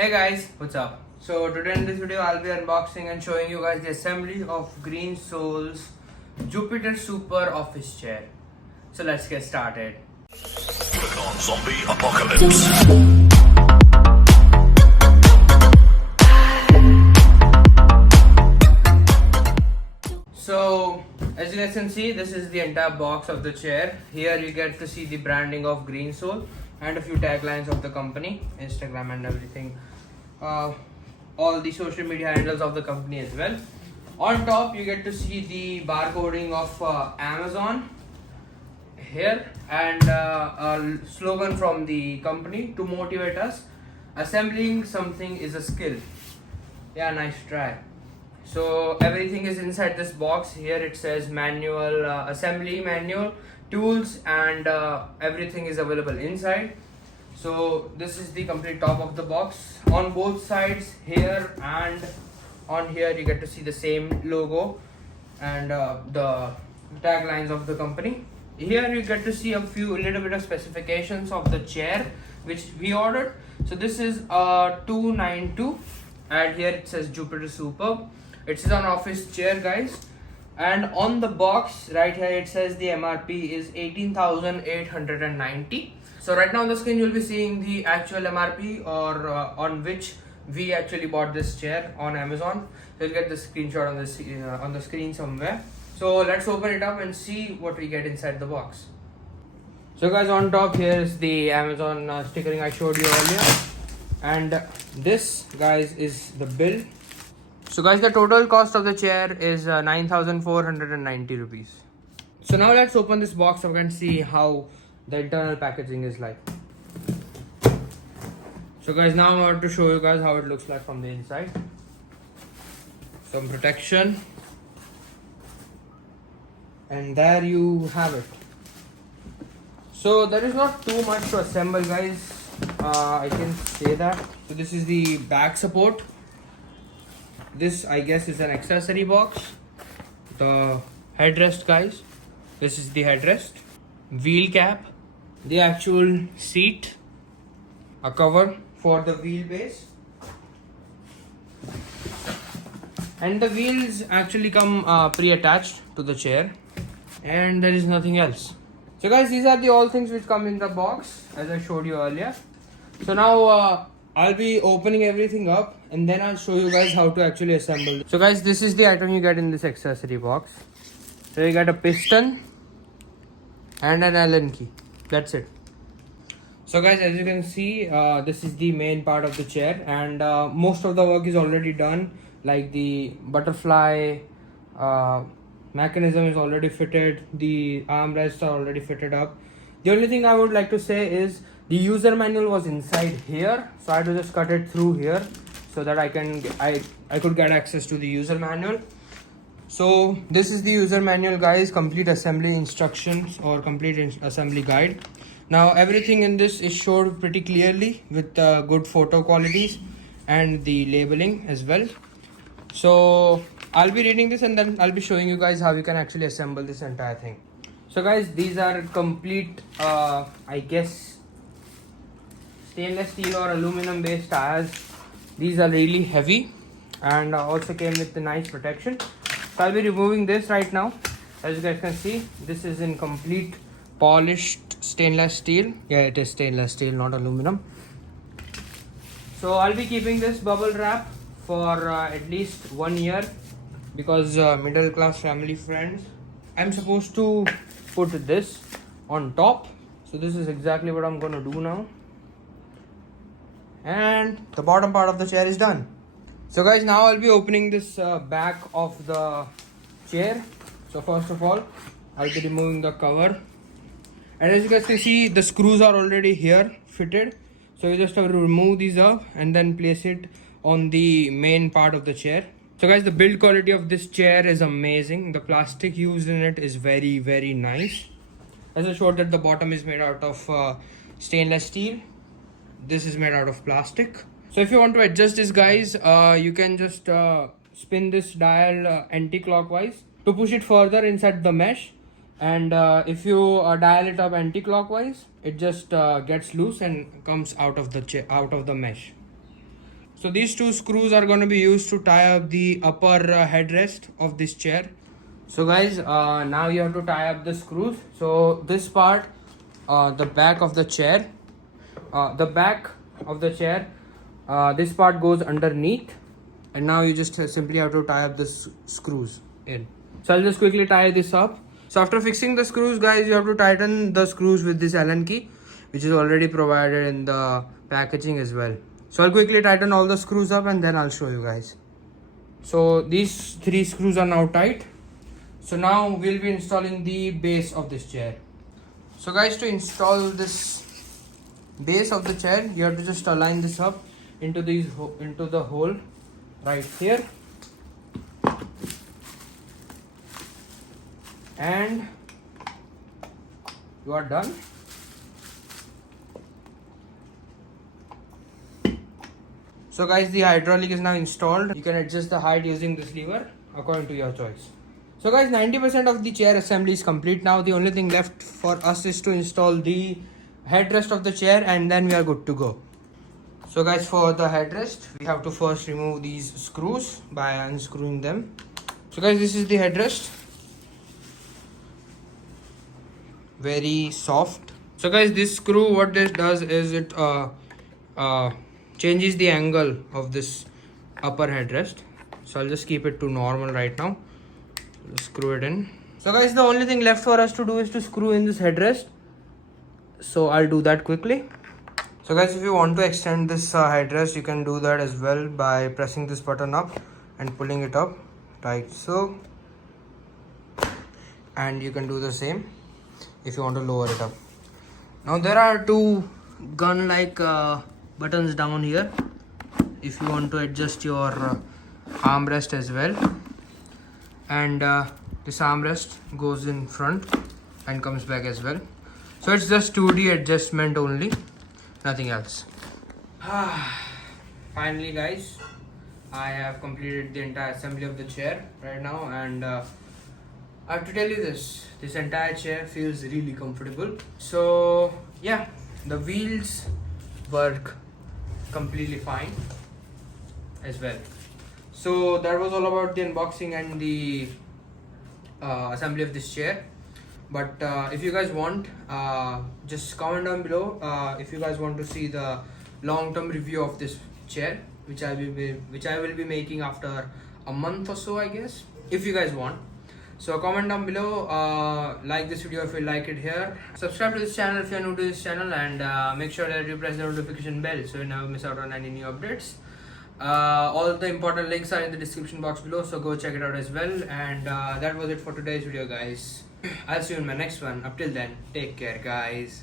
Hey guys, what's up? So today in this video I'll be unboxing and showing you guys the assembly of Greensoul's Jupiter Super office chair. So let's get started. Zombie apocalypse. So as you guys can see, this is the entire box of the chair. Here you get to see the branding of Greensoul and a few taglines of the company, Instagram and everything. All the social media handles of the company as well. On top you get to see the barcoding of Amazon here and a slogan from the company to motivate us. Assembling something is a skill. Yeah, nice try. So everything is inside this box. Here it says manual, assembly manual, tools, and everything is available inside. So this is the complete top of the box. On both sides, here and on here, you get to see the same logo and the taglines of the company. Here you get to see a little bit of specifications of the chair which we ordered. So this is a 292 and here it says Jupiter Super. It's an office chair, guys, and on the box right here it says the MRP is 18,890. So right now on the screen you'll be seeing the actual MRP or on which we actually bought this chair on Amazon. You'll get the screenshot on the screen somewhere. So let's open it up and see what we get inside the box. So guys, on top here is the Amazon stickering I showed you earlier, and this, guys, is the bill. So guys, the total cost of the chair is 9,490 rupees. So now let's open this box up and see how the internal packaging is like. So guys, now I'm about to show you guys how it looks like from the inside. Some protection. And there you have it. So there is not too much to assemble, guys. I can say that. So this is the back support. This, I guess, is an accessory box. The headrest, guys. This is the headrest. Wheel cap. The actual seat. A cover for the wheelbase. And the wheels actually come pre-attached to the chair. And there is nothing else. So guys, these are the all things which come in the box as I showed you earlier. So now I'll be opening everything up and then I'll show you guys how to actually assemble. So guys, this is the item you get in this accessory box. So you get a piston and an Allen key. That's it. So guys, as you can see, this is the main part of the chair, and most of the work is already done. Like the butterfly mechanism is already fitted, the armrests are already fitted up. The only thing I would like to say is the user manual was inside here, so I had to just cut it through here so that I could get access to the user manual. So this is the user manual, guys, complete assembly instructions or complete assembly guide. Now everything in this is showed pretty clearly with good photo qualities and the labeling as well. So I'll be reading this and then I'll be showing you guys how you can actually assemble this entire thing. So guys, these are complete I guess stainless steel or aluminum based tires. These are really heavy and also came with the nice protection. So I'll be removing this right now. As you guys can see, this is in complete polished stainless steel. Yeah, it is stainless steel, not aluminum. So I'll be keeping this bubble wrap for at least 1 year because middle class family friends. I'm supposed to put this on top. So this is exactly what I'm gonna do now. And the bottom part of the chair is done. So guys, now I'll be opening this back of the chair. So first of all, I'll be removing the cover. And as you guys can see, the screws are already here fitted. So you just have to remove these up and then place it on the main part of the chair. So guys, the build quality of this chair is amazing. The plastic used in it is very, very nice. As I showed that the bottom is made out of stainless steel. This is made out of plastic. So if you want to adjust this, guys, you can just spin this dial anti-clockwise to push it further inside the mesh. And if you dial it up anti-clockwise, it just gets loose and comes out of the mesh. So these two screws are going to be used to tie up the upper headrest of this chair. So guys, now you have to tie up the screws. So this part, the back of the chair, this part goes underneath, and now you just simply have to tie up the screws in. So I'll just quickly tie this up. So after fixing the screws, guys, you have to tighten the screws with this Allen key, which is already provided in the packaging as well. So I'll quickly tighten all the screws up and then I'll show you guys. So these 3 screws are now tight. So now we'll be installing the base of this chair. So guys, to install this base of the chair, you have to just align this up into the hole right here, and you are done. So guys, the hydraulic is now installed. You can adjust the height using this lever according to your choice. So guys, 90% of the chair assembly is complete now. The only thing left for us is to install the headrest of the chair, and then we are good to go. So guys, for the headrest, we have to first remove these screws by unscrewing them. So guys, this is the headrest. Very soft. So guys, this screw, what this does is it changes the angle of this upper headrest. So I'll just keep it to normal right now. Screw it in. So guys, the only thing left for us to do is to screw in this headrest. So I'll do that quickly. So guys, if you want to extend this headrest, you can do that as well by pressing this button up and pulling it up like so. And you can do the same if you want to lower it up. Now there are 2 gun-like buttons down here if you want to adjust your armrest as well. And this armrest goes in front and comes back as well. So it's just 2D adjustment only, nothing else. Finally guys, I have completed the entire assembly of the chair right now, and I have to tell you this entire chair feels really comfortable. So yeah, the wheels work completely fine as well. So that was all about the unboxing and the assembly of this chair. But if you guys want, just comment down below if you guys want to see the long-term review of this chair, which I will be making after a month or so, I guess, if you guys want. So comment down below, like this video if you like it here, subscribe to this channel if you are new to this channel, and make sure that you press the notification bell so you never miss out on any new updates. All the important links are in the description box below, so go check it out as well. And that was it for today's video, guys. I'll see you in my next one. Up till then, take care, guys.